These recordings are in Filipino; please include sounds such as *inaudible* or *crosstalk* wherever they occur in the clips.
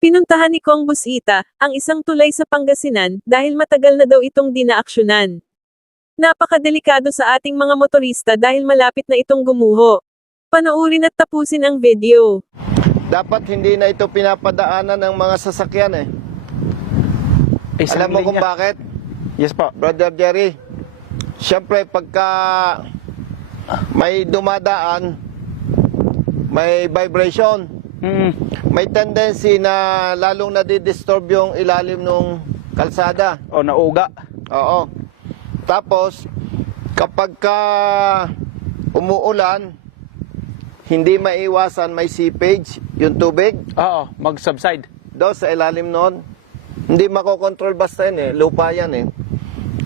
Pinuntahan ni Kong Busita, ang isang tulay sa Pangasinan, dahil matagal na daw itong dinaaksyonan. Napakadelikado sa ating mga motorista dahil malapit na itong gumuho. Panoorin at tapusin ang video. Dapat hindi na ito pinapadaanan ng mga sasakyan eh. Isang Alam mo kung linya. bakit? Yes po. Brother Jerry, siyempre pagka may dumadaan, may vibration, Mm. may tendency na lalong nadidisturb yung ilalim ng kalsada. O nauga. Oo. Tapos, kapag ka umuulan, hindi maiwasan may seepage, yung tubig, Oo, mag-subside. daw sa ilalim noon, hindi makokontrol basta yan eh, lupa yan eh.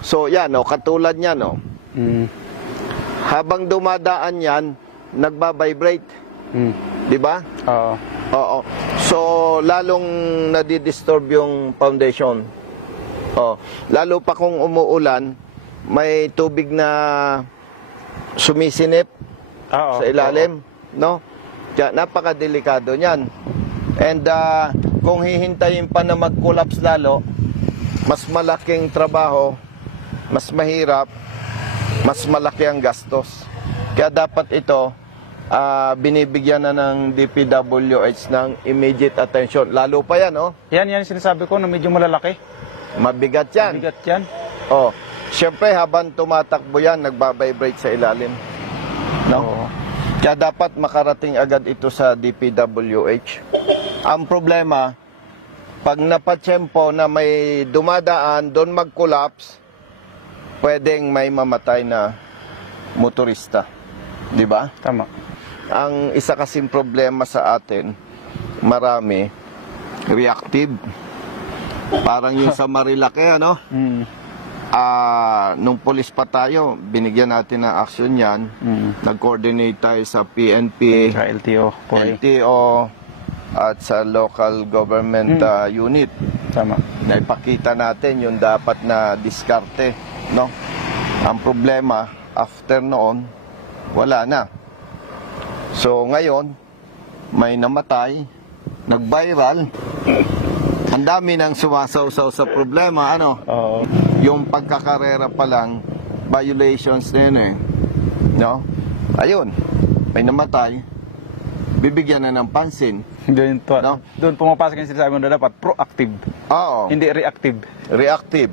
So yan, oh, katulad niyan, oh. Mm. habang dumadaan yan, nagbabibrate, Mm. di ba? Oo. Oo. So, lalong nadidisturb yung foundation. Oh, lalo pa kung umuulan, may tubig na sumisinip Oo. sa ilalim, no? Kaya napakadelikado niyan. And ah, kung hihintayin pa na mag-collapse lalo, mas malaking trabaho, mas mahirap, mas malaki ang gastos. Kaya dapat ito ah, binibigyan na ng DPWH ng immediate attention. Lalo pa yan, oh. Yan, yan sinasabi ko na medyo malalaki. Mabigat yan. Bigat yan. Oh. Siyempre, habang tumatakbo yan, nagbabibrate sa ilalim. No? Oo. Kaya dapat makarating agad ito sa DPWH. Ang problema, pag napatsyempo na may dumadaan, doon mag-collapse, pwedeng may mamatay na motorista. Di ba? Tama. Ang isa kasing problema sa atin, marami, reactive. Parang yung sa Marilake, ano? Mm. Ah, nung police pa tayo, binigyan natin ng action yan. Mm. Nag-coordinate tayo sa PNP, Sa LTO. eh. LTO, at sa local government Hmm. ah, unit. Tama. Naipakita natin yung dapat na diskarte, no? Ang problema, after noon, wala na. So ngayon, may namatay, nag-viral. Ang dami nang sumasawsaw sa problema, ano? Oo. yung pagkakarera pa lang, violations na yun eh. No? Ayun, may namatay, bibigyan na ng pansin. Doon, to, No? doon pumapasok yung sinasabi mo na dapat proactive. Oo, Hindi reactive. reactive.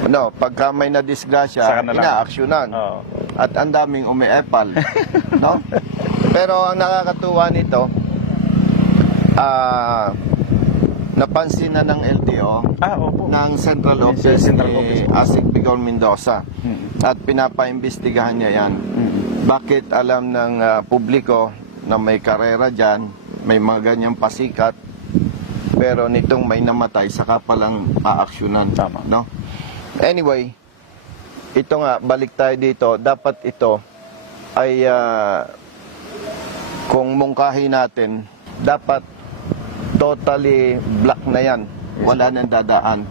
No, pagka may nadisgrasya. Oo. At ang daming umiepal. *laughs* no? Pero ang nakakatuwa nito, ah, napansin na ng LTO Ah, opo. ng Central Office Central ni Office. Asik Bigol Mendoza Mm. at pinapaimbestigahan niya yan. Mm. Bakit alam ng ah, publiko na may karera dyan, may mga ganyang pasikat, pero nitong may namatay, saka palang aaksyonan. Tama. No? Anyway, ito nga, balik tayo dito. Dapat ito ay ah, kung mungkahi natin, dapat totally black na yan. Wala nang dadaan.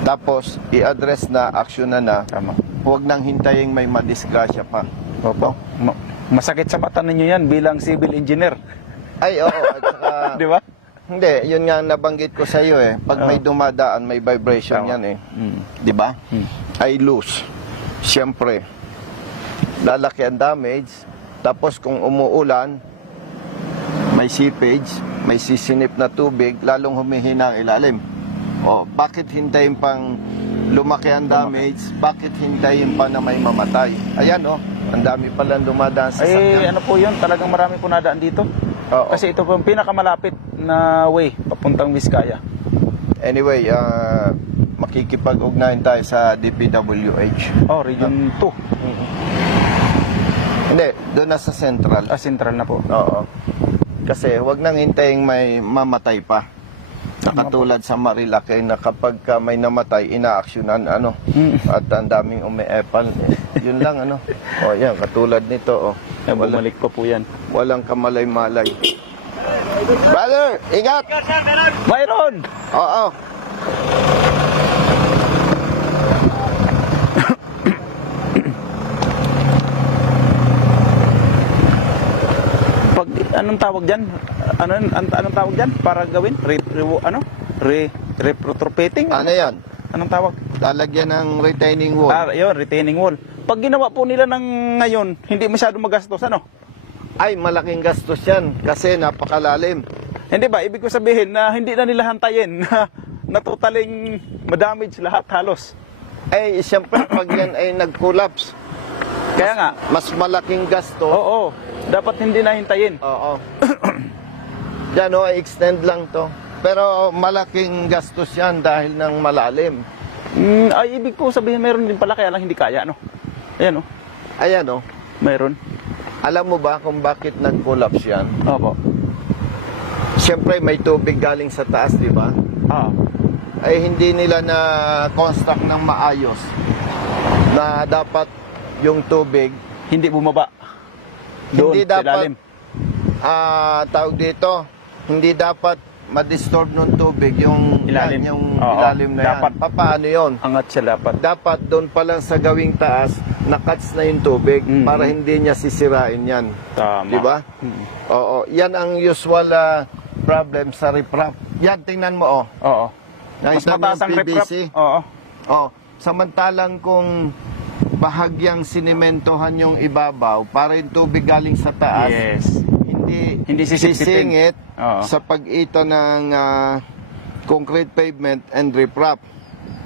Tapos, i-address na, action na na. Tama. Huwag nang hintayin may madisgrasya pa. Opo. Ma- masakit sa mata ninyo yan bilang civil engineer. Ay, oo. At *laughs* saka, Di ba? hindi, yun nga nabanggit ko sa iyo eh. Pag may dumadaan, may vibration Tama. yan eh. Mm. Di ba? Mm. Ay loose. Siyempre, lalaki ang damage. Tapos kung umuulan, may seepage, may sisinip na tubig, lalong humihina ang ilalim. O, bakit hintayin pang lumaki ang damage? Bakit hintayin pa na may mamatay? Ayan o, ang dami palang dumadaan sa sakyan. ano po yun, talagang marami po nadaan dito. Oo. Kasi ito po yung pinakamalapit na way papuntang Vizcaya. Anyway, ah, makikipag-ugnayan tayo sa DPWH. Oh, Region 2. Hindi, doon na sa central. Ah, central na po. Oo. Kasi huwag nang hintayin may mamatay pa. Nakatulad sa Marilake na kapag ka may namatay, inaaksyonan ano. Mm. At ang daming umiepal. Eh, yun lang ano. *laughs* O yan, katulad nito. Oh. Eh, bumalik pa po yan. Walang kamalay-malay. Brother, ingat! Mayroon! Oo. Anong tawag dyan? ano, an, anong tawag dyan? Para gawin? Re, re, ano? Re, retrofitting? Ano yan? Anong tawag? Lalagyan ng retaining wall. Ah, yun, retaining wall. Pag ginawa po nila ng ngayon, hindi masyado magastos, ano? Ay, malaking gastos yan kasi napakalalim. Hindi ba? Ibig ko sabihin na hindi na nila hantayin na, na totaling madamage lahat halos. Eh, siyempre, pag yan ay nag-collapse, Kaya nga, mas malaking gasto. oo, dapat hindi na hintayin. Oo. *coughs* Diyan, oh, extend lang to. Pero malaking gastos yan dahil ng malalim. Mm, ay, ibig ko sabihin meron din pala kaya lang hindi kaya, no? Ayan, oh. Ayan, oh. Meron. Alam mo ba kung bakit nag-collapse yan? Opo. Siyempre, may tubig galing sa taas, di ba? Ah. Ay hindi nila na construct ng maayos na dapat yung tubig Hindi bumaba. Doon, Hindi sa dapat- ilalim. ah tawag dito hindi dapat ma-disturb ng tubig yung Ilalim. yan, yung Oo, ilalim na dapat. yan. Paano yon? Angat siya dapat. Dapat doon pa lang sa gawing taas nakats na yung tubig Mhm. para hindi niya sisirain yan. Tama. Di ba? Mm. Oo, yan ang usual ah, problem sa riprap. Yan, tingnan mo oh. Oo. Mas Nakita mo mataas yung ang riprap. PVC? Oo. Oh, samantalang kung bahagyang sinementohan yung ibabaw para yung tubig galing sa taas, Yes. hindi Hindi sisingit Oo. sa pag-ito ng ah, concrete pavement and riprap.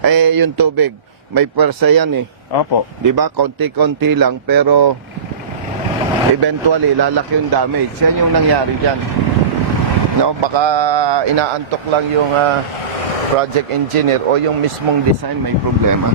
Eh, yung tubig, may pwersa yan eh. Opo. Di ba? Konti-konti lang, pero eventually, lalaki yung damage. Yan yung nangyari dyan. No, baka inaantok lang yung ah, project engineer o yung mismong design may problema.